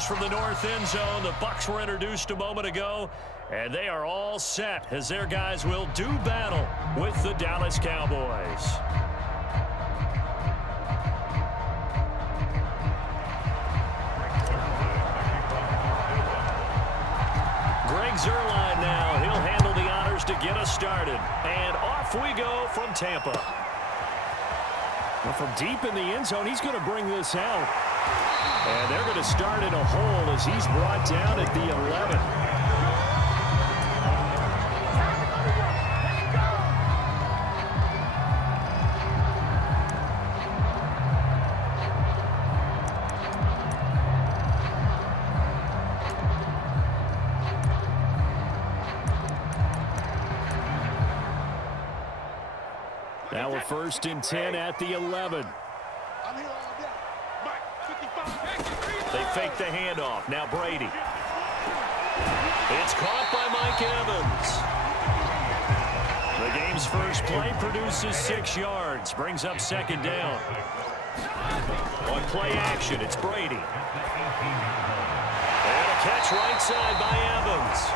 scores from the north end zone. The Bucs were introduced a moment ago, and they are all set as their guys will do battle with the Dallas Cowboys. Greg Zuerlein now. He'll handle the honors to get us started. And off we go from Tampa. Well, from deep in the end zone, he's going to bring this out. And they're going to start in a hole as he's brought down at the 11. Now a 1st and 10 at the 11. They fake the handoff. Now Brady. It's caught by Mike Evans. The game's first play produces 6 yards. Brings up 2nd down. On play action, it's Brady. And a catch right side by Evans.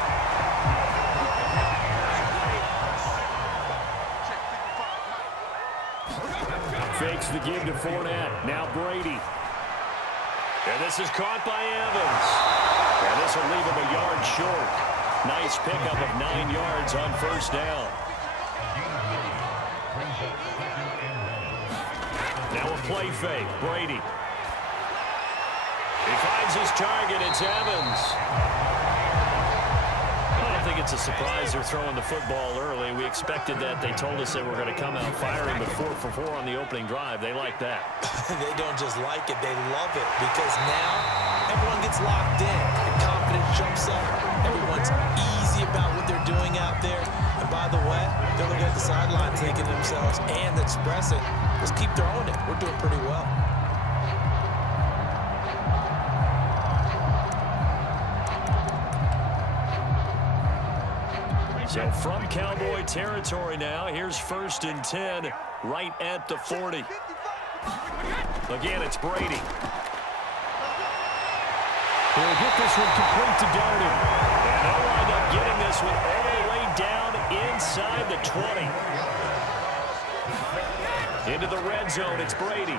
Fakes the give to Fournette. Now Brady. And this is caught by Evans. And this will leave him a yard short. Nice pickup of 9 yards on 1st down. Now a play fake. Brady. He finds his target. It's Evans. I don't think it's a surprise they're throwing the football early. We expected that. They told us they were going to come out firing, but 4 for 4 on the opening drive. They like that. They don't just like it, they love it, because now everyone gets locked in. The confidence jumps up. Everyone's easy about what they're doing out there. And by the way, they're looking at the sideline, taking themselves and expressing. Just keep throwing it. We're doing pretty well. So from Cowboy territory now, here's 1st and 10 right at the 40. Again, it's Brady. He'll get this one complete to Darden. And they'll wind up getting this one all the way down inside the 20. Into the red zone, it's Brady.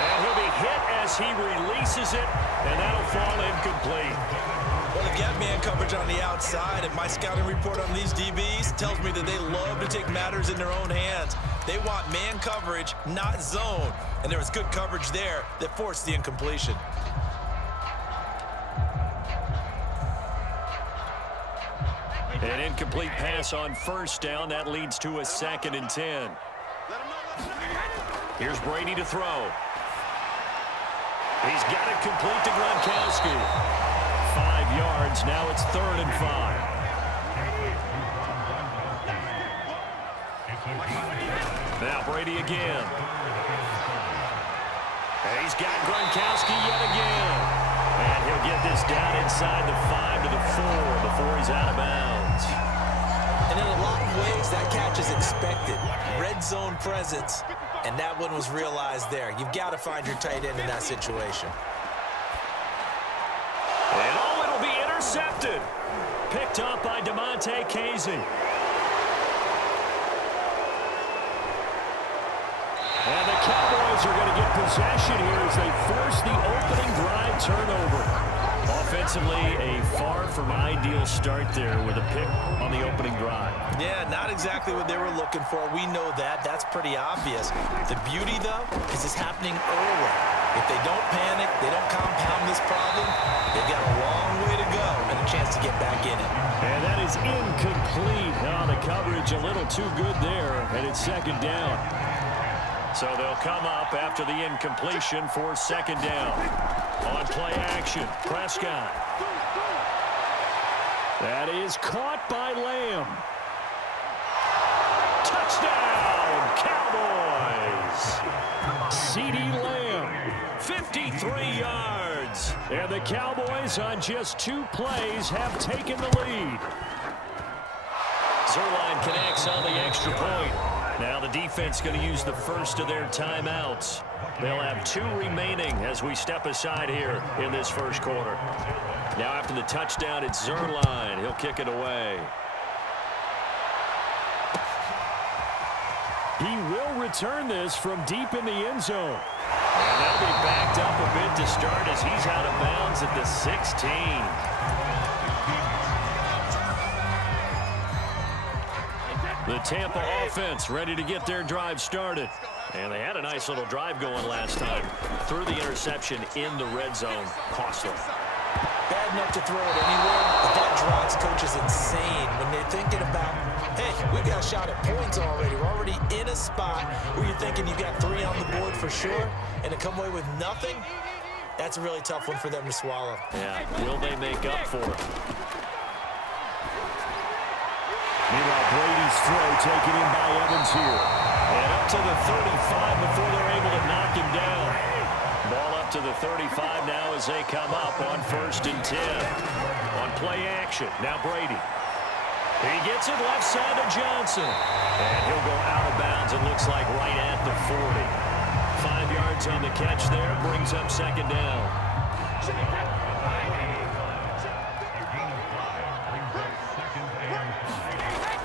And he'll be hit as he releases it, and that'll fall incomplete. Well, they've got man coverage on the outside, and my scouting report on these DBs tells me that they love to take matters in their own hands. They want man coverage, not zone. And there was good coverage there that forced the incompletion. An incomplete pass on 1st down. That leads to a 2nd and 10. Here's Brady to throw. He's got it complete to Gronkowski. 5 yards. Now it's 3rd and 5. Now Brady again. And he's got Gronkowski yet again. And he'll get this down inside the 5 to the 4 before he's out of bounds. And in a lot of ways, that catch is expected. Red zone presence. And that one was realized there. You've got to find your tight end in that situation. And oh, it'll be intercepted. Picked up by DeMonte Casey. And the Cowboys are going to get possession here as they force the opening drive turnover. Offensively, a far from ideal start there with a pick on the opening drive. Yeah, not exactly what they were looking for. We know that. That's pretty obvious. The beauty, though, is it's happening early. If they don't panic, they don't compound this problem, they've got a long way to go and a chance to get back in it. And that is incomplete. Now the coverage a little too good there, and it's 2nd down. So they'll come up after the incompletion for 2nd down. On play action, Prescott. That is caught by Lamb. Touchdown, Cowboys! CeeDee Lamb, 53 yards. And the Cowboys on just 2 plays have taken the lead. Zuerlein connects on the extra point. Now the defense going to use the first of their timeouts. They'll have 2 remaining as we step aside here in this first quarter. Now after the touchdown, it's Zuerlein. He'll kick it away. He will return this from deep in the end zone. And they'll be backed up a bit to start as he's out of bounds at the 16. The Tampa offense ready to get their drive started. And they had a nice little drive going last time. Threw the interception in the red zone. Costly. Bad enough to throw it anywhere, but that drives coaches insane when they're thinking about, hey, we got a shot at points already. We're already in a spot where you're thinking you got 3 on the board for sure, and to come away with nothing, that's a really tough one for them to swallow. Yeah, will they make up for it? Meanwhile, Brady's throw taken in by Evans here. And up to the 35 before they're able to knock him down. Ball up to the 35 now as they come up on 1st and 10. On play action, now Brady. He gets it left side to Johnson. And he'll go out of bounds, it looks like right at the 40. 5 yards on the catch there, brings up 2nd down.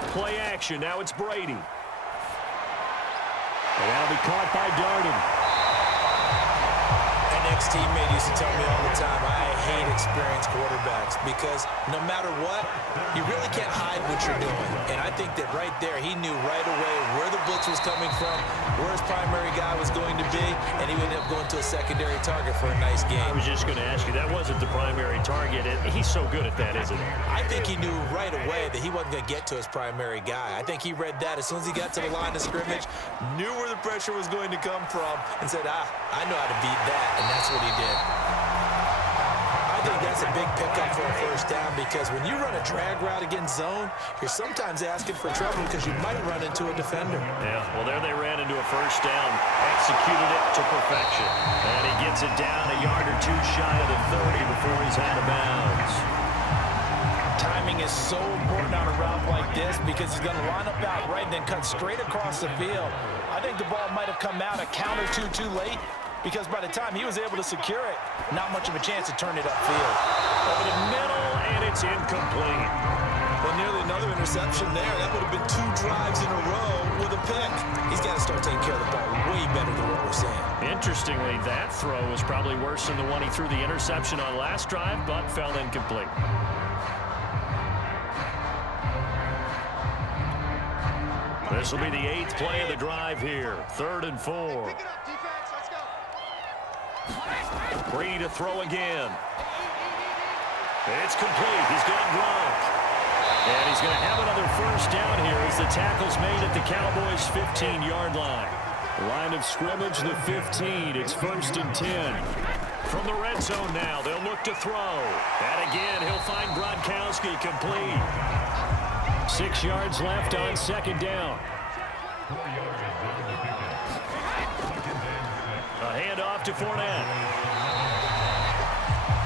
Play action, now it's Brady. And that'll be caught by Darden. An ex-teammate used to tell me all the time, I hate experienced quarterbacks because no matter what, you really can't hide what you're doing. And I think that right there, he knew right away where the blitz was coming from, where his primary guy was going to be, and he ended up going to a secondary target for a nice game. I was just going to ask you, that wasn't the primary target. He's so good at that, isn't he? I think he knew right away that he wasn't going to get to his primary guy. I think he read that as soon as he got to the line of scrimmage, knew where the pressure was going to come from, and said, I know how to beat that, and that's what he did. I think that's a big pickup for a 1st down because when you run a drag route against zone, you're sometimes asking for trouble because you might run into a defender. Yeah, well, there they ran into a 1st down, executed it to perfection. And he gets it down a yard or 2 shy of the 30 before he's out of bounds. Timing is so important on a route like this because he's going to line up out right and then cut straight across the field. I think the ball might have come out a count or 2 too late because by the time he was able to secure it, not much of a chance to turn it upfield. Over the middle, and it's incomplete. Well, nearly another interception there. That would have been 2 drives in a row with a pick. He's got to start taking care of the ball way better than what we're seeing. Interestingly, that throw was probably worse than the one he threw the interception on last drive, but fell incomplete. This will be the 8th play of the drive here. 3rd and 4. Brady to throw again. It's complete. He's got Gronk. And he's going to have another 1st down here as the tackle's made at the Cowboys' 15-yard line. Line of scrimmage, the 15. It's 1st and 10. From the red zone now, they'll look to throw. And again, he'll find Gronkowski complete. 6 yards left on 2nd down. A handoff to Fournette.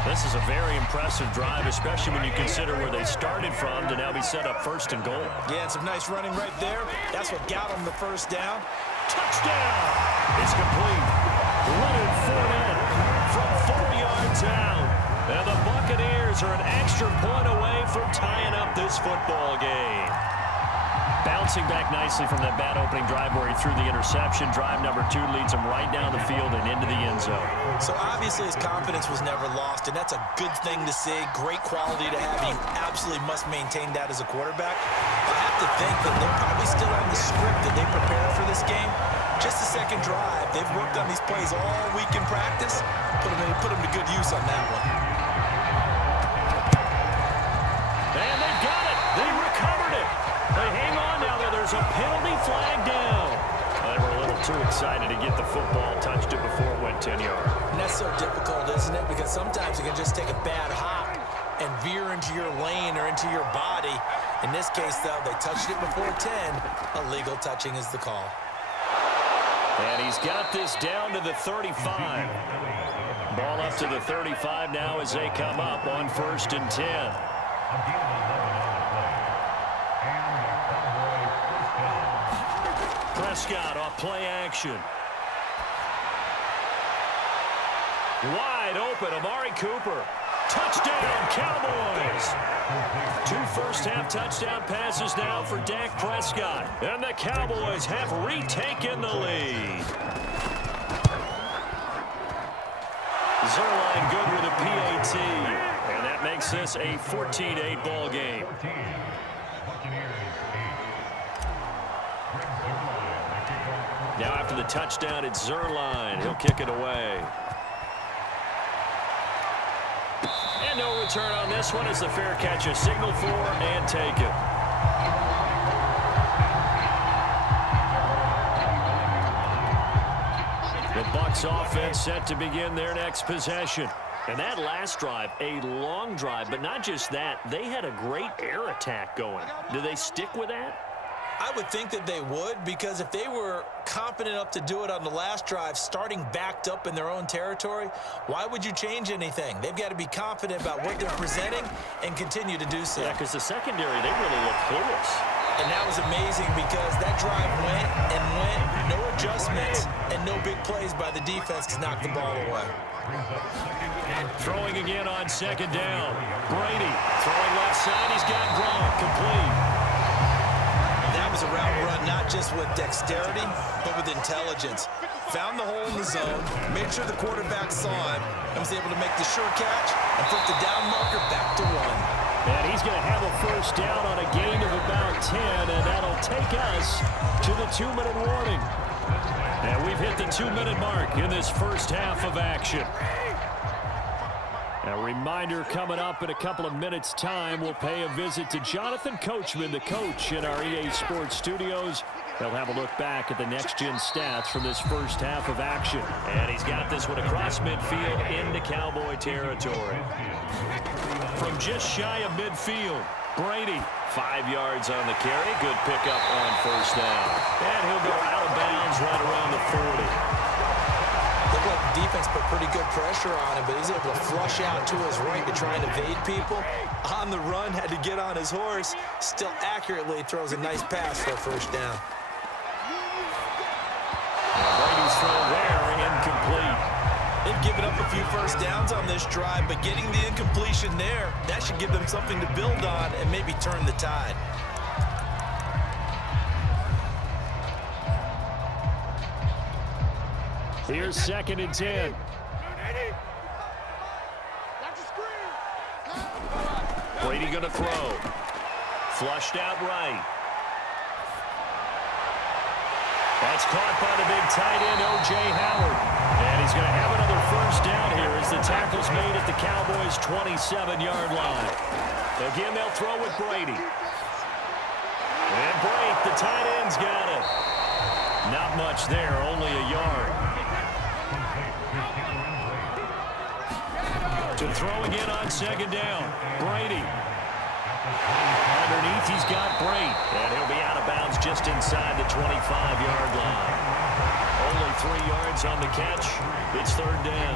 This is a very impressive drive, especially when you consider where they started from to now be set up 1st and goal. Yeah, and some nice running right there. That's what got him the 1st down. Touchdown! It's complete. Leonard Fournette from 4 yards out. And the Buccaneers are an extra point away from tying up this football game. Bouncing back nicely from that bad opening drive where he threw the interception. Drive number 2 leads him right down the field and into the end zone. So obviously his confidence was never lost, and that's a good thing to see. Great quality to have. You absolutely must maintain that as a quarterback. I have to think that they're probably still on the script that they prepared for this game. Just the 2nd drive. They've worked on these plays all week in practice. Put them to good use on that one. And they've got it. They recovered it. They hang on now, though. There's a penalty flag down. They were a little too excited to get the football, touched it before it went 10 yards. And that's so difficult, isn't it? Because sometimes you can just take a bad hop and veer into your lane or into your body. In this case, though, they touched it before 10. Illegal touching is the call. And he's got this down to the 35. Ball up to the 35 now as they come up on 1st and 10. Prescott off play action. Wide open, Amari Cooper. Touchdown, Cowboys. 2 first-half touchdown passes now for Dak Prescott. And the Cowboys have retaken the lead. Zerline good with a PAT. And that makes this a 14-8 ball game. Now after the touchdown, it's Zerline. He'll kick it away. And no return on this one as the fair catch is signaled for and taken. The Bucs offense set to begin their next possession. And that last drive, a long drive, but not just that, they had a great air attack going. Do they stick with that? I would think that they would, because if they were confident enough to do it on the last drive, starting backed up in their own territory, why would you change anything? They've got to be confident about what they're presenting and continue to do so. Yeah, because the secondary, they really look clueless. And that was amazing because that drive went and went, no adjustments, and no big plays by the defense to knock the ball away. Throwing again on second down. Brady throwing left side. He's got Gronk complete. That was a route run not just with dexterity, but with intelligence. Found the hole in the zone, made sure the quarterback saw him, and was able to make the sure catch and put the down marker back to 1. And he's going to have a first down on a gain of about 10, and that'll take us to the 2-minute warning. And we've hit the 2-minute mark in this first half of action. A reminder coming up in a couple of minutes' time, we'll pay a visit to Jonathan Coachman, the coach in our EA Sports studios. They'll have a look back at the next-gen stats from this first half of action. And he's got this one across midfield into Cowboy territory. From just shy of midfield, Brady, 5 yards on the carry. Good pickup on first down. And he'll go out of bounds right around the 40. Looked like the defense put pretty good pressure on him, but he's able to flush out to his right to try and evade people. On the run, had to get on his horse. Still accurately throws a nice pass for a first down. Brady's throw there, incomplete. They've given up a few first downs on this drive, but getting the incompletion there, that should give them something to build on and maybe turn the tide. Here's 2nd and 10. Brady going to throw. Flushed out right. That's caught by the big tight end, O.J. Howard. And he's going to have another first down here as the tackle's made at the Cowboys' 27-yard line. Again, they'll throw with Brady. And break, the tight end's got it. Not much there, only a yard. To throw again on second down. Brady. Underneath, he's got Brady. And he'll be out of bounds just inside the 25-yard line. Only 3 yards on the catch. It's 3rd down.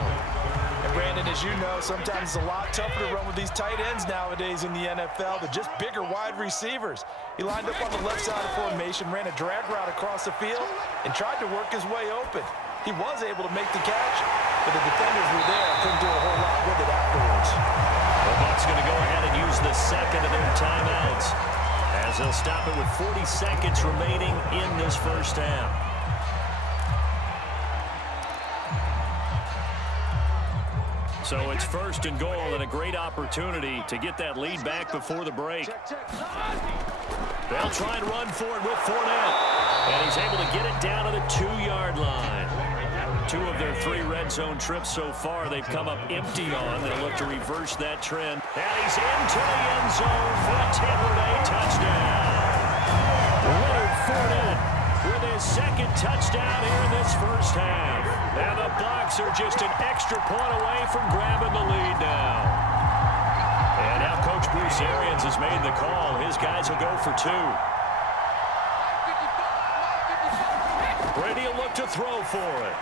And Brandon, as you know, sometimes it's a lot tougher to run with these tight ends nowadays in the NFL. They're just bigger wide receivers. He lined up on the left side of formation, ran a drag route across the field, and tried to work his way open. He was able to make the catch, but the defenders were there. Couldn't do a whole lot with it afterwards. The Bucs going to go ahead and use the second of their timeouts as they'll stop it with 40 seconds remaining in this first half. So it's 1st and goal and a great opportunity to get that lead back before the break. They'll try and run for it with Fournette. And he's able to get it down to the 2-yard line. 2 of their 3 red zone trips so far, they've come up empty on. They'll look to reverse that trend. And he's into the end zone for a Tampa Bay touchdown. Leonard Fournette with his 2nd touchdown here in this first half. And the Bucs are just an extra point away from grabbing the lead now. And now Coach Bruce Arians has made the call. His guys will go for 2. Brady will look to throw for it.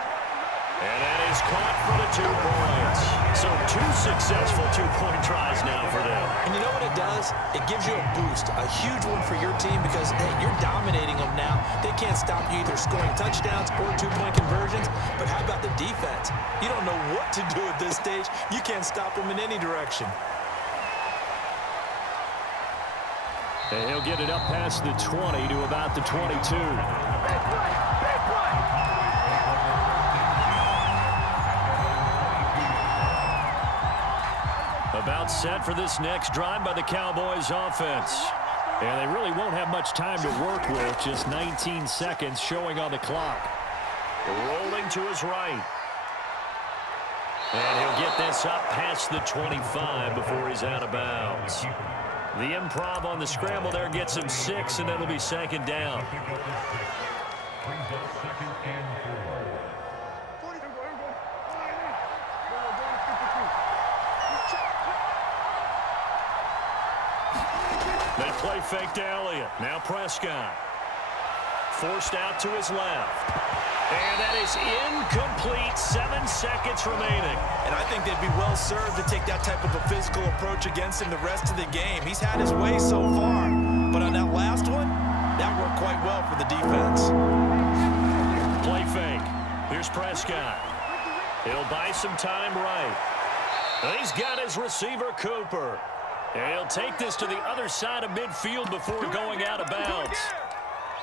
And that is caught for the 2 points. So 2 successful two-point tries now for them. And you know what it does? It gives you a boost, a huge one for your team because, hey, you're dominating them now. They can't stop you either scoring touchdowns or 2-point conversions. But how about the defense? You don't know what to do at this stage. You can't stop them in any direction. And he'll get it up past the 20 to about the 22. About set for this next drive by the Cowboys offense. And they really won't have much time to work with. Just 19 seconds showing on the clock. Rolling to his right. And he'll get this up past the 25 before he's out of bounds. The improv on the scramble there gets him 6, and it'll be 2nd down. They play fake to Elliott. Now Prescott. Forced out to his left. And that is incomplete. 7 seconds remaining. And I think they'd be well served to take that type of a physical approach against him the rest of the game. He's had his way so far. But on that last one, that worked quite well for the defense. Play fake. Here's Prescott. He'll buy some time right. And he's got his receiver, Cooper. And he'll take this to the other side of midfield before going out of bounds.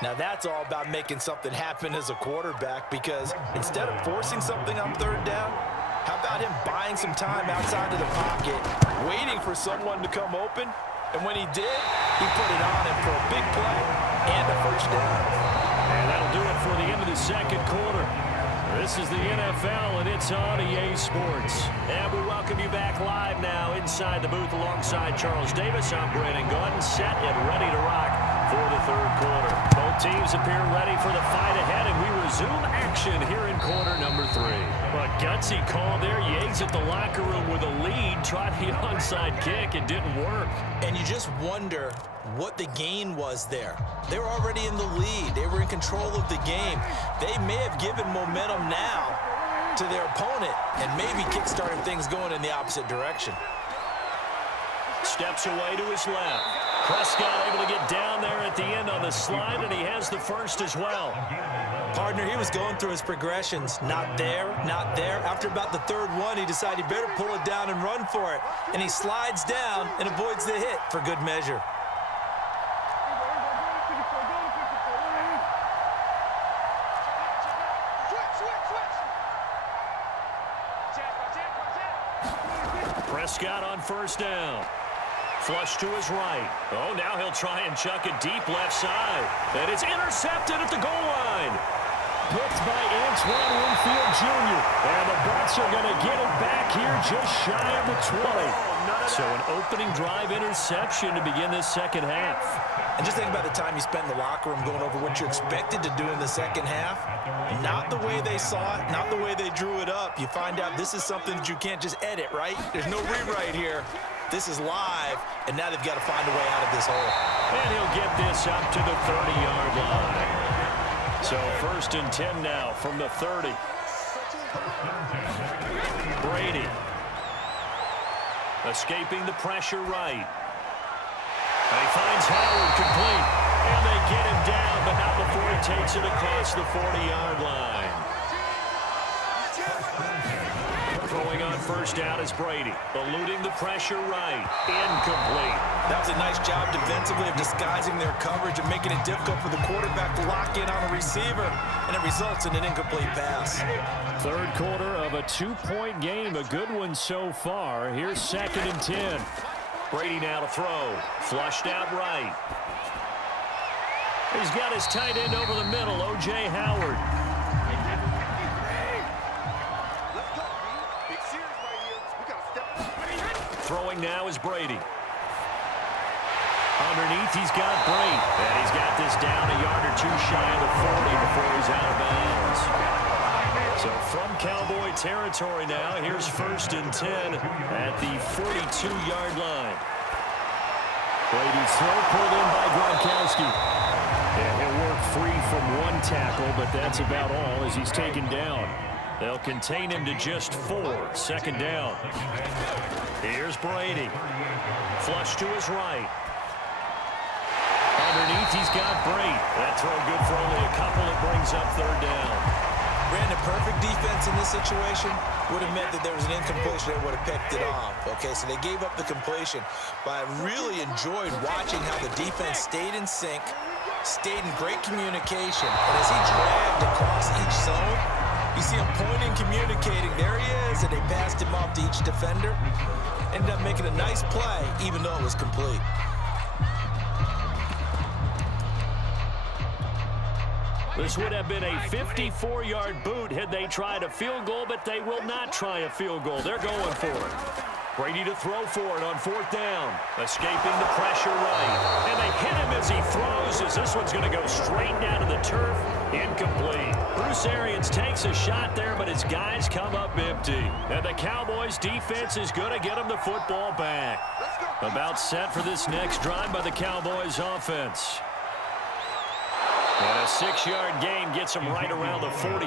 Now that's all about making something happen as a quarterback, because instead of forcing something on 3rd down, how about him buying some time outside of the pocket, waiting for someone to come open, and when he did, he put it on him for a big play and a 1st down. And that'll do it for the end of the 2nd quarter. This is the NFL, and it's on EA Sports. And we welcome you back live now inside the booth alongside Charles Davis. I'm Brandon Gordon, set and ready to rock for the 3rd quarter. Both teams appear ready for the fight ahead, and we resume action here in quarter number 3. A gutsy call there. Yates at the locker room with a lead, tried the onside kick. It didn't work. And you just wonder what the gain was there. They were already in the lead. They were in control of the game. They may have given momentum now to their opponent and maybe kick-starting things going in the opposite direction. Steps away to his left. Prescott able to get down there at the end on the slide, and he has the 1st as well. Partner, he was going through his progressions. Not there, not there. After about the 3rd one, he decided he better pull it down and run for it. And he slides down and avoids the hit for good measure. Prescott on 1st down. Flush to his right. Oh, now he'll try and chuck it deep left side. And it's intercepted at the goal line. Picked by Antoine Winfield Jr. And the Bucs are going to get it back here just shy of the 20. So an opening drive interception to begin this 2nd half. And just think about the time you spent in the locker room going over what you expected to do in the 2nd half. Not the way they saw it, not the way they drew it up. You find out this is something that you can't just edit, right? There's no rewrite here. This is live, and now they've got to find a way out of this hole. And he'll get this up to the 30-yard line. So 1st and 10 now from the 30. Brady. Escaping the pressure right. And he finds Howard complete. And they get him down, but not before he takes it across the 40-yard line. Throwing on 1st down is Brady. Eluding the pressure right. Incomplete. That was a nice job defensively of disguising their coverage and making it difficult for the quarterback to lock in on a receiver. And it results in an incomplete pass. 3rd quarter of a 2-point game. A good one so far. Here's 2nd and 10. Brady now to throw. Flushed out right. He's got his tight end over the middle, O.J. Howard. Throwing now is Brady. Underneath, he's got Brady. And he's got this down a yard or 2 shy of the 40 before he's out of bounds. So from Cowboy territory now, here's 1st and 10 at the 42-yard line. Brady's throw pulled in by Gronkowski. And he'll work free from 1 tackle, but that's about all as he's taken down. They'll contain him to just 4. Second down. Here's Brady. Flush to his right. Underneath, he's got Brady. That throw good for only a couple. It brings up third down. Brandon, perfect defense in this situation would have meant that there was an incompletion that would have picked it off. Okay, so they gave up the completion. But I really enjoyed watching how the defense stayed in sync, stayed in great communication. And as he dragged across each zone, you see him pointing, communicating. There he is, and they passed him off to each defender. Ended up making a nice play, even though it was complete. This would have been a 54-yard boot had they tried a field goal, but they will not try a field goal. They're going for it. Brady to throw for it on 4th down. Escaping the pressure right. And they hit him as he throws, as this one's going to go straight down to the turf. Incomplete. Bruce Arians takes a shot there, but his guys come up empty. And the Cowboys' defense is going to get them the football back. About set for this next drive by the Cowboys' offense. And a 6-yard gain gets them right around the 43.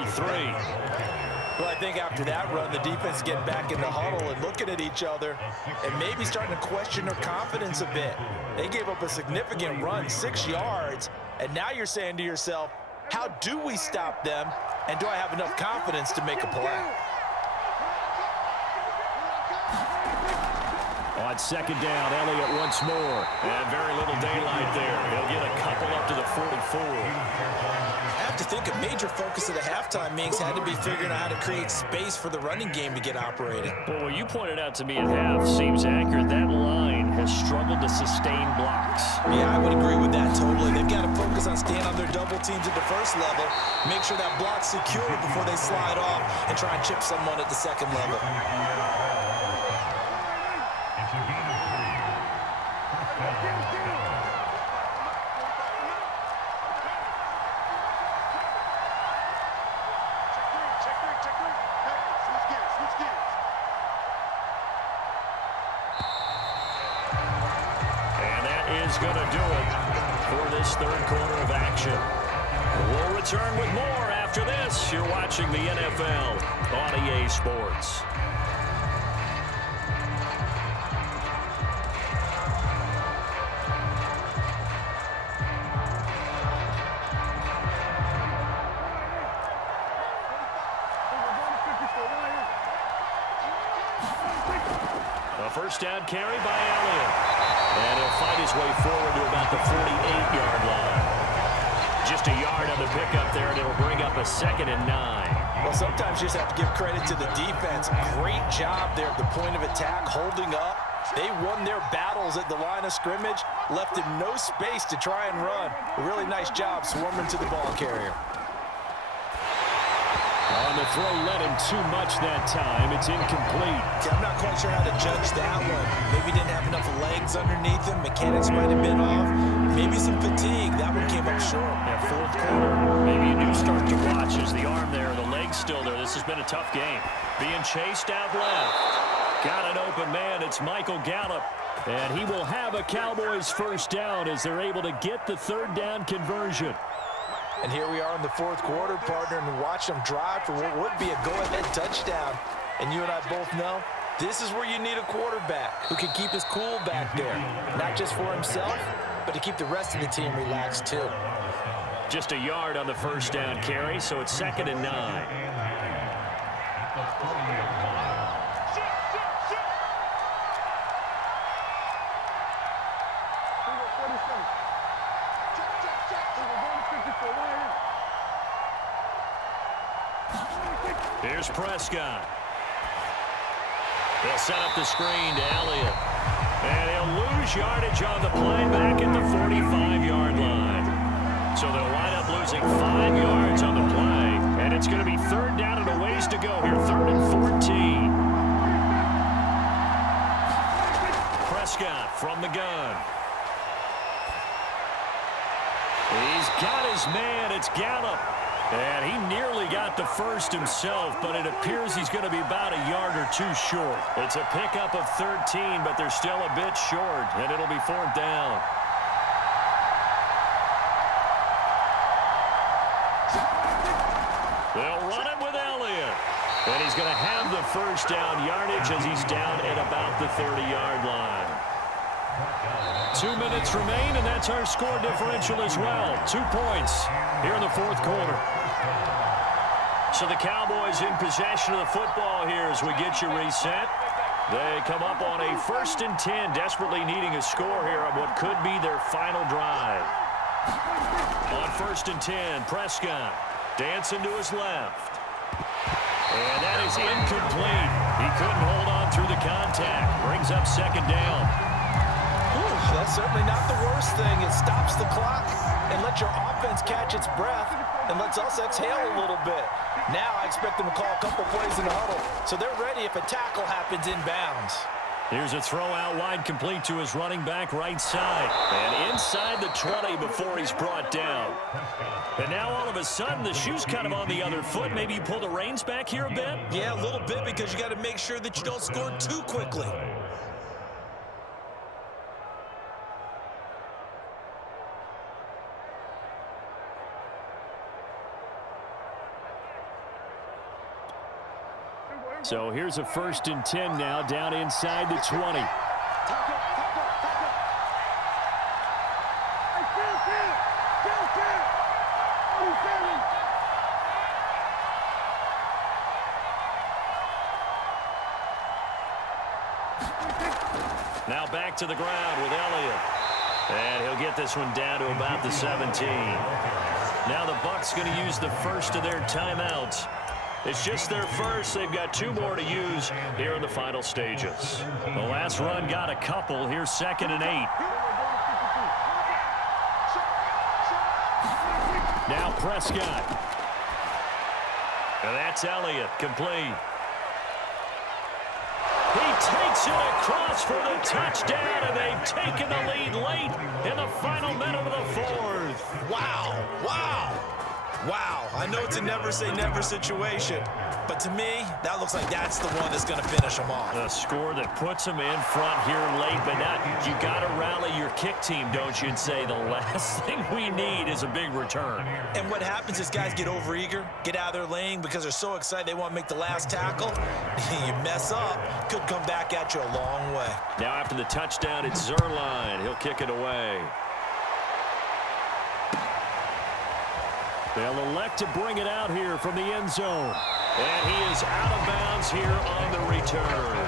Well, I think after that run, the defense getting back in the huddle and looking at each other and maybe starting to question their confidence a bit. They gave up a significant run, 6 yards, and now you're saying to yourself, how do we stop them, and do I have enough confidence to make a play? On 2nd down, Elliott once more. And very little daylight there. He'll get a couple up to the 44. I have to think a major focus of the halftime meetings had to be figuring out how to create space for the running game to get operating. Well, what you pointed out to me at half seems accurate. That line has struggled to sustain blocks. Yeah, I would agree with that totally. They've got to focus on staying on their double teams at the first level, make sure that block's secure before they slide off and try and chip someone at the second level. Going to do it for this third quarter of action. We'll return with more after this. You're watching the NFL on EA Sports. A first down carry by Elliott. And he'll fight his way forward to about the 48-yard line. Just a yard on the pickup there, and it'll bring up a 2nd and 9. Well, sometimes you just have to give credit to the defense. Great job there at the point of attack, holding up. They won their battles at the line of scrimmage, left him no space to try and run. A really nice job swarming to the ball carrier. On the throw, led him too much that time. It's incomplete. I'm not quite sure how to judge that one. Maybe didn't have enough legs underneath him. Mechanics might have been off. Maybe some fatigue. That one came up short. At 4th quarter, maybe you do start to watch as the arm there, the leg's still there. This has been a tough game. Being chased out left. Got an open man. It's Michael Gallup. And he will have a Cowboys first down as they're able to get the 3rd down conversion. And here we are in the 4th quarter, partner, and watch them drive for what would be a go-ahead touchdown. And you and I both know this is where you need a quarterback who can keep his cool back there. Not just for himself, but to keep the rest of the team relaxed too. Just a yard on the first down carry, so it's 2nd and 9. Here's Prescott. They'll set up the screen to Elliott. And he'll lose yardage on the play back at the 45-yard line. So they'll wind up losing 5 yards on the play. And it's going to be 3rd down and a ways to go here. 3rd and 14. Prescott from the gun. He's got his man. It's Gallup. And he nearly got the first himself, but it appears he's going to be about a yard or 2 short. It's a pickup of 13, but they're still a bit short, and it'll be 4th down. They'll run it with Elliott. he's going to have the first down yardage as he's down at about the 30-yard line. 2 minutes remain, and that's our score differential as well. 2 points here in the fourth quarter. So the Cowboys in possession of the football here as we get you reset. They come up on a 1st and 10, desperately needing a score here on what could be their final drive. On 1st and 10, Prescott dancing to his left. And that is incomplete. He couldn't hold on through the contact. Brings up 2nd down. That's certainly not the worst thing. It stops the clock and lets your offense catch its breath and lets us exhale a little bit. Now I expect them to call a couple plays in the huddle, so they're ready if a tackle happens inbounds. Here's a throw out wide, complete to his running back right side. And inside the 20 before he's brought down. And now all of a sudden the shoe's kind of on the other foot. Maybe you pull the reins back here a bit? Yeah, a little bit, because you got to make sure that you don't score too quickly. So here's a 1st and 10 now, down inside the 20. Now back to the ground with Elliott. And he'll get this one down to about the 17. Now the Bucs going to use the first of their timeouts. It's just their first. They've got 2 more to use here in the final stages. The last run got a couple. Here's 2nd and 8. Now Prescott. And that's Elliott, complete. He takes it across for the touchdown, and they've taken the lead late in the final minute of the 4th. Wow, wow. Wow, I know it's a never-say-never situation, but to me, that looks like that's the one that's going to finish them off. A score that puts them in front here late, but now you got to rally your kick team, don't you, and say the last thing we need is a big return. And what happens is guys get overeager, get out of their lane because they're so excited they want to make the last tackle. You mess up, could come back at you a long way. Now after the touchdown, it's Zuerlein. He'll kick it away. They'll elect to bring it out here from the end zone. And he is out of bounds here on the return.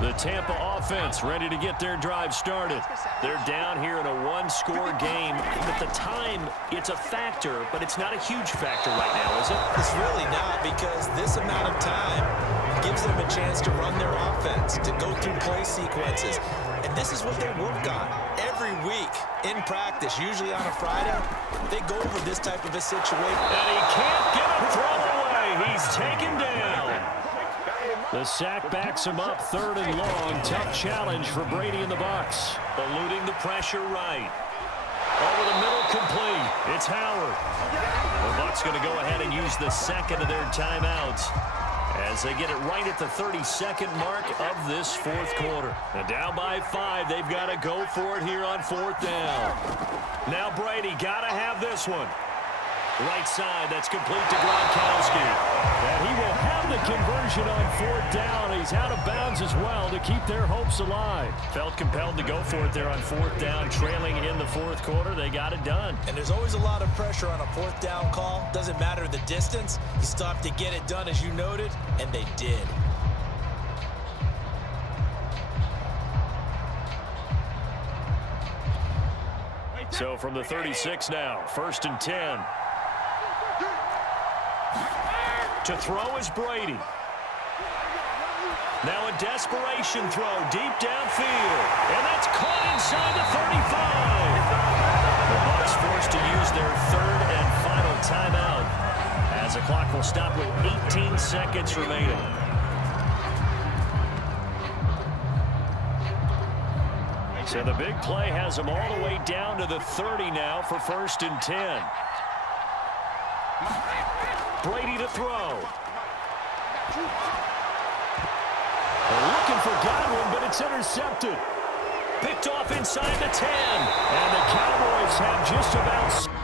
The Tampa offense ready to get their drive started. They're down here in a 1-score game. At the time, it's a factor, but it's not a huge factor right now, is it? It's really not, because this amount of time gives them a chance to run their offense, to go through play sequences. And this is what they work on every week in practice, usually on a Friday. They go over this type of a situation. And he can't get a throw away. He's taken down. The sack backs him up, 3rd and long. Tough challenge for Brady and the Bucs. Eluding the pressure right. Over the middle, complete. It's Howard. The Bucs going to go ahead and use the 2nd of their timeouts as they get it right at the 32nd mark of this 4th quarter. And down by 5, they've got to go for it here on 4th down. Now Brady got to have this one. Right side, that's complete to Gronkowski. And he will have the conversion on 4th down. He's out of bounds as well to keep their hopes alive. Felt compelled to go for it there on 4th down, trailing in the 4th quarter. They got it done. And there's always a lot of pressure on a 4th down call. Doesn't matter the distance. You still have to get it done, as you noted, and they did. So from the 36 now, 1st and 10. To throw is Brady. Now a desperation throw deep downfield. And that's caught inside the 35. The Bucs forced to use their 3rd and final timeout as the clock will stop with 18 seconds remaining. So the big play has them all the way down to the 30 now for 1st and 10. Brady to throw. They're looking for Godwin, but it's intercepted. Picked off inside the 10. And the Cowboys have just about...